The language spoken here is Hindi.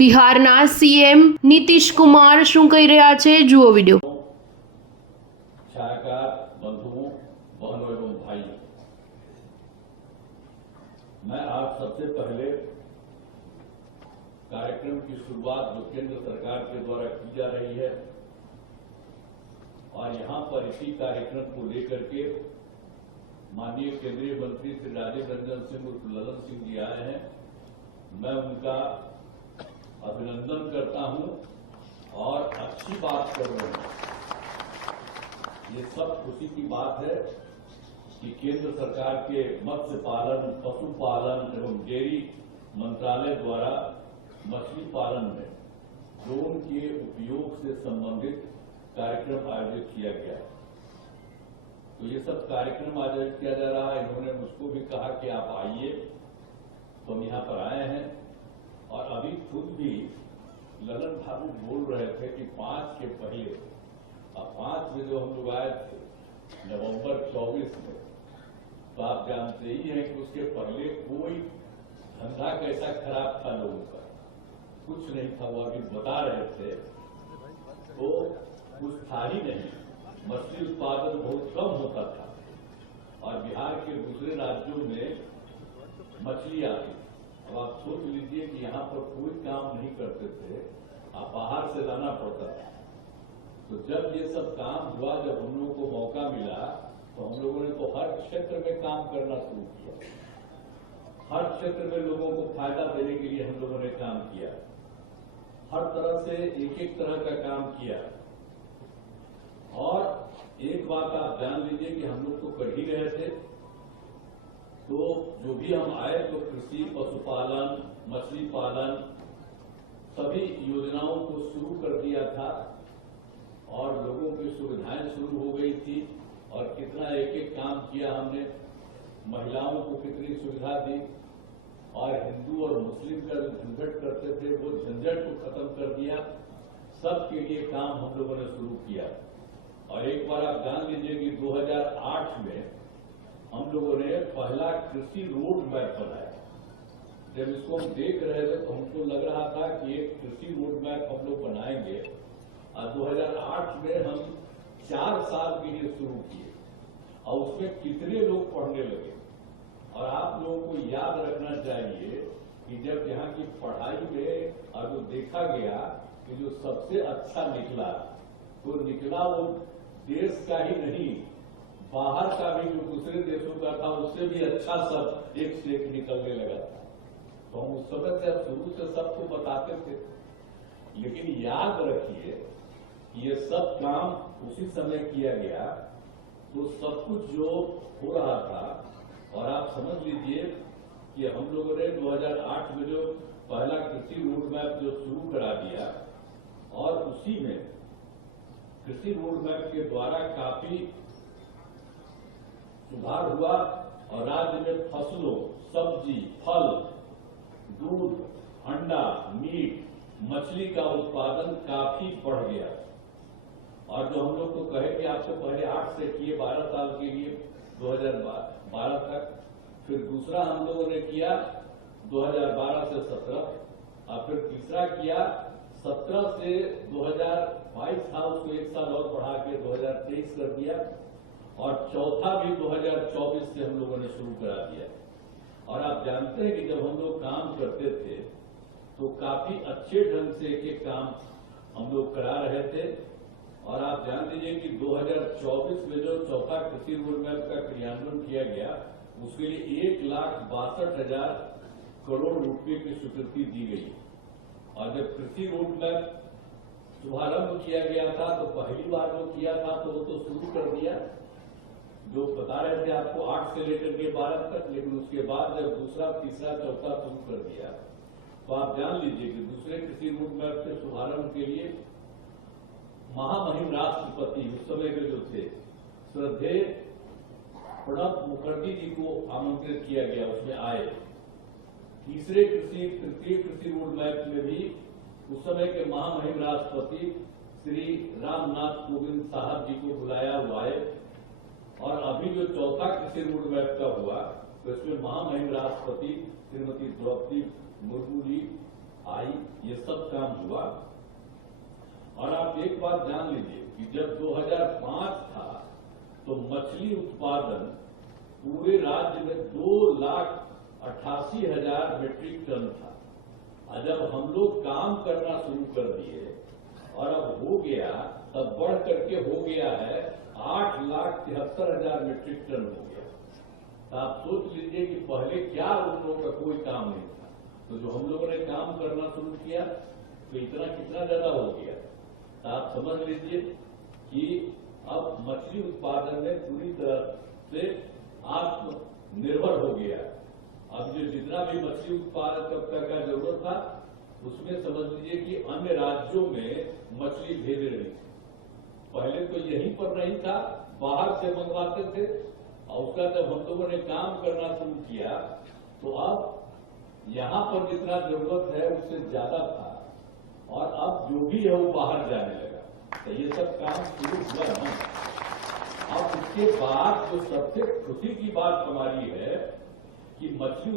બિહારના સીએમ નીતિશ કુમાર શું કહી રહ્યા છે, જુઓ વિડીયો। छायाकार बंधुओं, बहनों एवं भाई, मैं आज सबसे पहले कार्यक्रम की शुरुआत जो केंद्र सरकार के द्वारा की जा रही है और यहां पर इसी कार्यक्रम को लेकर के माननीय केंद्रीय मंत्री श्री राजीव रंजन सिंह उर्फ ललन सिंह जी आए हैं, मैं उनका अभिनंदन करता हूं और अच्छी बात कर रहे हैं। ये सब खुशी की बात है कि केंद्र सरकार के मत्स्य पालन, पशुपालन एवं डेयरी मंत्रालय द्वारा मछली पालन में ड्रोन के उपयोग से संबंधित कार्यक्रम आयोजित किया गया है। तो ये सब कार्यक्रम आयोजित किया जा रहा है। इन्होंने मुझको भी कहा कि आप आइए, तो हम यहाँ पर आए हैं और अभी खुद भी ललन भाभी बोल रहे थे कि 5 के पहले, अब 5 में जो हम लोग आए थे नवंबर 24 में, तो आप जानते ही हैं कि उसके पहले कोई धंधा कैसा खराब था लोगों का, कुछ नहीं था। वो अभी बता रहे थे तो कुछ था ही नहीं, मछली उत्पादन बहुत कम होता था और बिहार के दूसरे राज्यों में मछली आती। अब आप सोच लीजिए कि यहाँ पर कोई काम नहीं करते थे, आप बाहर से लाना पड़ता था। तो जब ये सब काम हुआ, जब हम लोगों को मौका मिला, तो हम लोगों ने तो हर क्षेत्र में काम करना शुरू किया। हर क्षेत्र में लोगों को फायदा देने के लिए हम लोगों ने काम किया। हर तरह से एक एक तरह का काम किया। और एक बात आप जान लीजिए कि हम लोग तो कर ही रहे थे, तो जो भी हम आए तो कृषि, पशुपालन, मछली पालन, सभी योजनाओं को शुरू कर दिया था और लोगों की सुविधाएं शुरू हो गई थी। और कितना एक एक काम किया हमने, महिलाओं को कितनी सुविधा दी और हिंदू और मुस्लिम का जो झंझट करते थे वो झंझट को खत्म कर दिया। सबके लिए काम हम लोगों ने शुरू किया। और एक बार आप जान लीजिए कि 2008 में हम लोगों ने पहला कृषि रोड मैप बनाया। जब इसको हम देख रहे थे तो हमको लग रहा था कि एक कृषि रोड मैप हम लोग बनाएंगे। और 2008 में हम 4 साल के लिए शुरू किए और उसमें कितने लोग पढ़ने लगे। और आप लोगों को याद रखना चाहिए कि जब यहाँ की पढ़ाई में और जो देखा गया कि जो सबसे अच्छा निकला, तो निकला वो देश का ही नहीं, बाहर का भी, जो दूसरे देशों का था उससे भी अच्छा सब एक से एक निकलने लगा था। तो हम उस समय से शुरू से सबको बताते थे। लेकिन याद रखिए ये सब काम उसी समय किया गया, तो सब कुछ जो हो रहा था। और आप समझ लीजिए कि हम लोगों ने 2008 में जो पहला कृषि रोड मैप जो शुरू करा दिया और उसी में कृषि रोड मैप के द्वारा काफी सुधार हुआ और राज्य में फसलों, सब्जी, फल, दूध, अंडा, मीट, मछली का उत्पादन काफी बढ़ गया। और जो हम लोग को कहे कि आपको पहले 8 से किए 12 साल के लिए 2012 तक, फिर दूसरा हम लोगों ने किया 2012 से 17 और फिर तीसरा किया 17 से 2022 था, उसको 1 साल और बढ़ा के 2023 कर दिया और चौथा भी 2024 से हम लोगों ने शुरू करा दिया। और आप जानते हैं कि जब हम लोग काम करते थे तो काफी अच्छे ढंग से एक एक काम हम लोग करा रहे थे। और आप जान लीजिए कि 2024 में जो चौथा कृषि रोड मैप का क्रियान्वयन किया गया, उसके लिए 1,62,000 करोड़ रुपए की स्वीकृति दी गई। और जब कृषि रोड मैप शुभारंभ किया गया था तो पहली बार जो किया था तो वो तो शुरू कर दिया, जो बता रहे थे आपको 8 से लेकर के 12 तक। लेकिन उसके बाद जब दूसरा, तीसरा, चौथा शुरू कर दिया, तो आप जान लीजिए कि दूसरे कृषि रोड मैप के शुभारंभ के लिए महामहिम राष्ट्रपति उस समय के जो थे श्रद्धेय प्रणब मुखर्जी जी को आमंत्रित किया गया, उसमें आए। तृतीय कृषि रोड मैप में भी उस समय के महामहिम राष्ट्रपति श्री रामनाथ कोविंद साहब जी को बुलाया हुआ है। और अभी जो चौथा कृषि रोड मैप का हुआ तो इसमें महामहिम राष्ट्रपति श्रीमती द्रौपदी मुर्मू जी आई, ये सब काम हुआ। और आप एक बात जान लीजिए कि जब 2005 था तो मछली उत्पादन पूरे राज्य में 2,88,000 मीट्रिक टन था। और जब हम लोग काम करना शुरू कर दिए और अब हो गया, तब बढ़ करके हो गया है 8,73,000 मीट्रिक टन हो गया। तो आप सोच लीजिए कि पहले क्या उन लोगों का कोई काम नहीं था, तो जो हम लोगों ने काम करना शुरू किया तो इतना कितना ज्यादा हो गया। तो आप समझ लीजिए कि अब मछली उत्पादन में पूरी तरह से आत्मनिर्भर हो गया। अब जो जितना भी मछली उत्पादन का जरूरत था उसमें समझ लीजिए कि अन्य राज्यों में मछली भेज रही थी। पहले तो यहीं पर नहीं था, बाहर से मंगवाते थे। और उसका जब हम लोगों ने काम करना शुरू किया तो अब यहां पर जितना जरूरत है उससे ज्यादा था, और अब जो भी है वो बाहर जाने लगा। तो ये सब काम शुरू हुआ ना। अब उसके बाद जो सबसे खुशी की बात हमारी है कि मछली